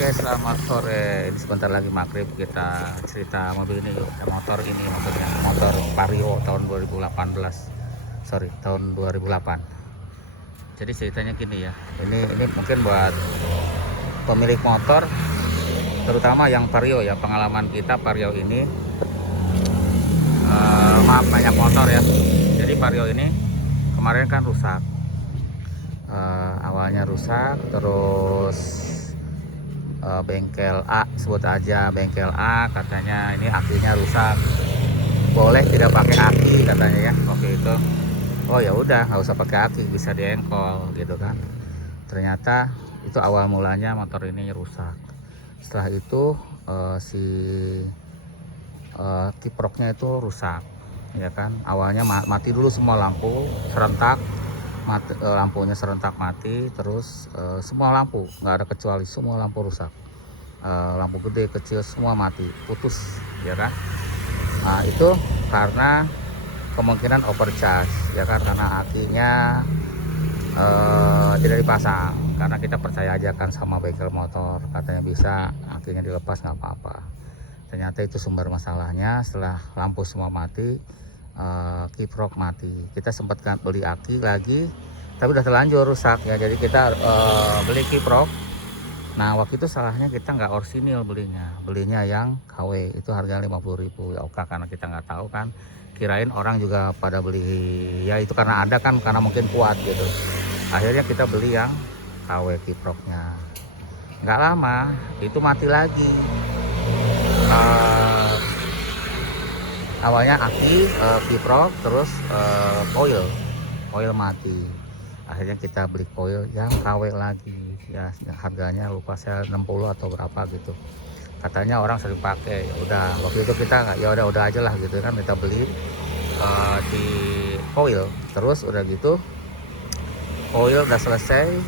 Oke, selamat sore. Ini sebentar lagi maghrib kita cerita mobil ini yuk. Motor ini motornya motor Vario tahun 2018. Sorry, tahun 2008. Jadi ceritanya gini ya. Ini mungkin buat pemilik motor, terutama yang Vario ya. Pengalaman kita Vario ini, maaf banyak motor ya. Jadi Vario ini kemarin kan rusak. Awalnya rusak, terus bengkel A, sebut aja bengkel A, katanya ini akinya rusak, boleh tidak pakai aki katanya ya waktu itu. Oh ya udah, nggak usah pakai aki, bisa diengkol gitu kan. Ternyata itu awal mulanya motor ini rusak. Setelah itu si kiproknya itu rusak ya kan. Awalnya mati dulu semua lampu serentak, lampunya serentak mati, terus semua lampu nggak ada kecuali, semua lampu rusak. Lampu gede kecil semua mati, putus ya kan. Nah itu karena kemungkinan overcharge ya kan, karena akinya tidak dipasang. Karena kita percaya aja kan sama bengkel motor, katanya bisa akinya dilepas nggak apa-apa. Ternyata itu sumber masalahnya. Setelah lampu semua mati, kiprok mati. Kita sempat kan beli aki lagi, tapi udah terlanjur rusak ya. Jadi kita beli kiprok. Nah waktu itu salahnya kita nggak orsinil belinya yang KW, itu harganya 50.000 ya. Oke, karena kita nggak tahu kan, kirain orang juga pada beli ya itu karena ada kan, karena mungkin kuat gitu. Akhirnya kita beli yang KW kiproknya. Nggak lama itu mati lagi. Awalnya aki, kiprok, terus koil mati. Akhirnya kita beli koil yang KW lagi ya, harganya lupa saya 60 atau berapa gitu. Katanya orang sering pakai, ya udah waktu itu kita ya udah aja lah gitu kan, kita beli di koil. Terus udah gitu koil udah selesai,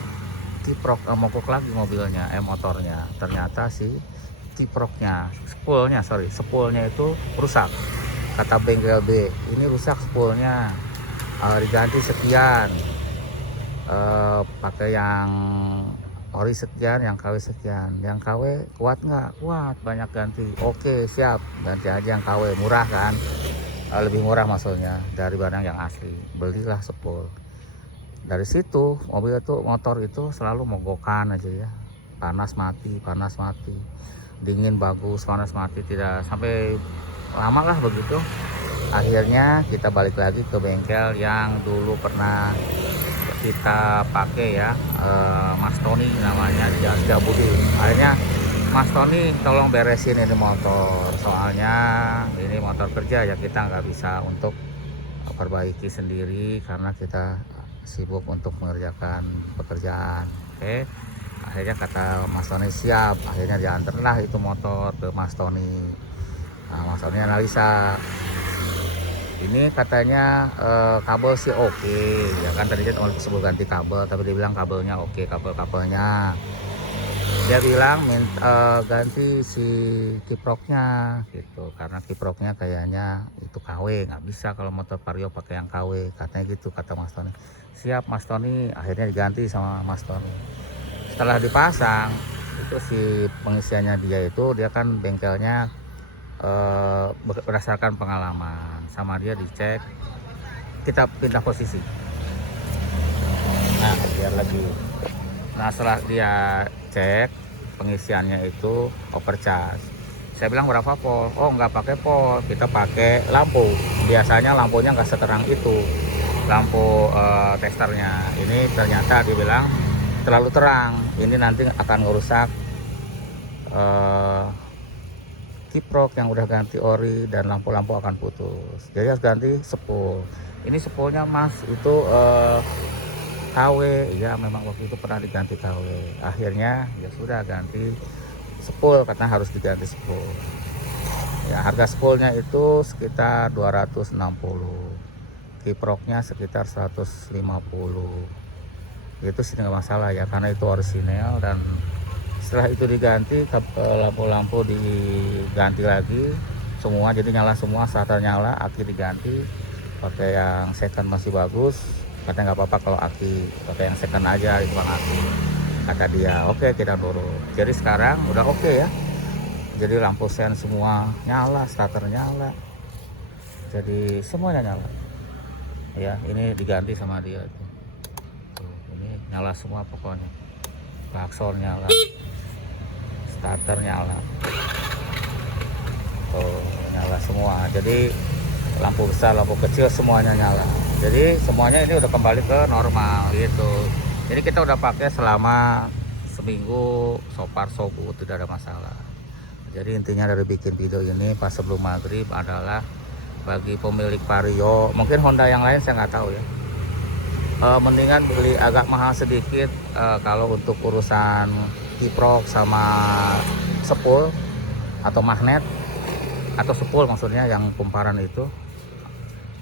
kiprok mogok lagi mobilnya, motornya. Ternyata si kiproknya, spoolnya itu rusak. Kata bengkel B, ini rusak spoolnya, diganti sekian, pakai yang ori sekian, yang KW sekian. Yang KW kuat nggak? Kuat, banyak ganti. Oke siap, ganti aja yang KW, murah kan, lebih murah maksudnya dari barang yang asli. Belilah spool. Dari situ motor itu selalu mogokan aja ya, panas mati, dingin bagus, panas mati, tidak sampai lama lah begitu. Akhirnya kita balik lagi ke bengkel yang dulu pernah kita pakai ya, Mas Tony namanya, di Jalan Setiabudi. Akhirnya Mas Tony tolong beresin ini motor, soalnya ini motor kerja ya, kita nggak bisa untuk perbaiki sendiri karena kita sibuk untuk mengerjakan pekerjaan. Oke, akhirnya kata Mas Tony siap. Akhirnya diantarlah itu motor ke Mas Tony. Nah, Mas Tony analisa, ini katanya kabel sih oke ya kan. Tadi dia sebelum ganti kabel, tapi dia bilang kabelnya oke, kabelnya dia bilang ganti si kiproknya gitu, karena kiproknya kayaknya itu KW, nggak bisa kalau motor Vario pakai yang KW, katanya gitu kata Mas Tony. Siap Mas Tony, akhirnya diganti sama Mas Tony. Setelah dipasang itu si pengisiannya dia kan bengkelnya berdasarkan pengalaman sama dia, dicek, kita pindah posisi. Nah biar lagi. Nah setelah dia cek pengisiannya itu overcharge, saya bilang berapa volt? Oh nggak pakai volt, kita pakai lampu. Biasanya lampunya nggak seterang itu, lampu testernya. Ini ternyata dibilang terlalu terang, ini nanti akan ngerusak kiprok yang udah ganti ori, dan lampu-lampu akan putus. Jadi harus ganti spool. Ini spoolnya Mas itu KW ya, memang waktu itu pernah diganti KW. Akhirnya ya sudah ganti spool, karena harus diganti spool ya. Harga spoolnya itu sekitar 260, kiproknya sekitar 150. Itu sih nggak masalah ya, karena itu orisinal. Dan setelah itu diganti, lampu-lampu diganti lagi semua, jadi nyala semua, starter nyala, aki diganti pakai yang second masih bagus. Katanya nggak apa-apa kalau aki pakai yang second aja, itu bang aki. kata dia. Oke, kita turun. Jadi sekarang udah oke ya, jadi lampu sen semua nyala, starter nyala, jadi semuanya nyala ya. Ini diganti sama dia tuh. Ini nyala semua pokoknya, klakson nyala, starter nyala, nyala semua. Jadi lampu besar, lampu kecil semuanya nyala. Jadi semuanya ini udah kembali ke normal gitu. Jadi kita udah pakai selama seminggu, so far so good, tidak ada masalah. Jadi intinya dari bikin video ini pas sebelum maghrib adalah bagi pemilik Vario, mungkin Honda yang lain saya nggak tahu ya, mendingan beli agak mahal sedikit kalau untuk urusan kiprok sama sepul atau magnet atau sepul maksudnya, yang kumparan itu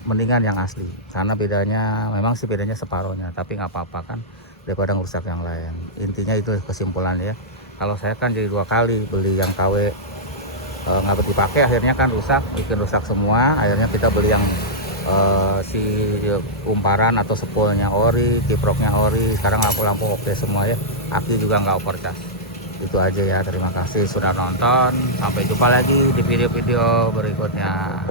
mendingan yang asli, karena bedanya memang sih bedanya separohnya, tapi nggak apa-apa kan daripada ngerusak yang lain. Intinya itu kesimpulannya ya. Kalau saya kan jadi 2 kali beli yang KW nggak dipakai, akhirnya kan rusak, bikin rusak semua. Akhirnya kita beli yang si kumparan atau sepulnya ori, kiproknya ori. Sekarang lampu-lampu oke semua ya, aki juga nggak overcharge. Itu aja ya, terima kasih sudah nonton, sampai jumpa lagi di video-video berikutnya.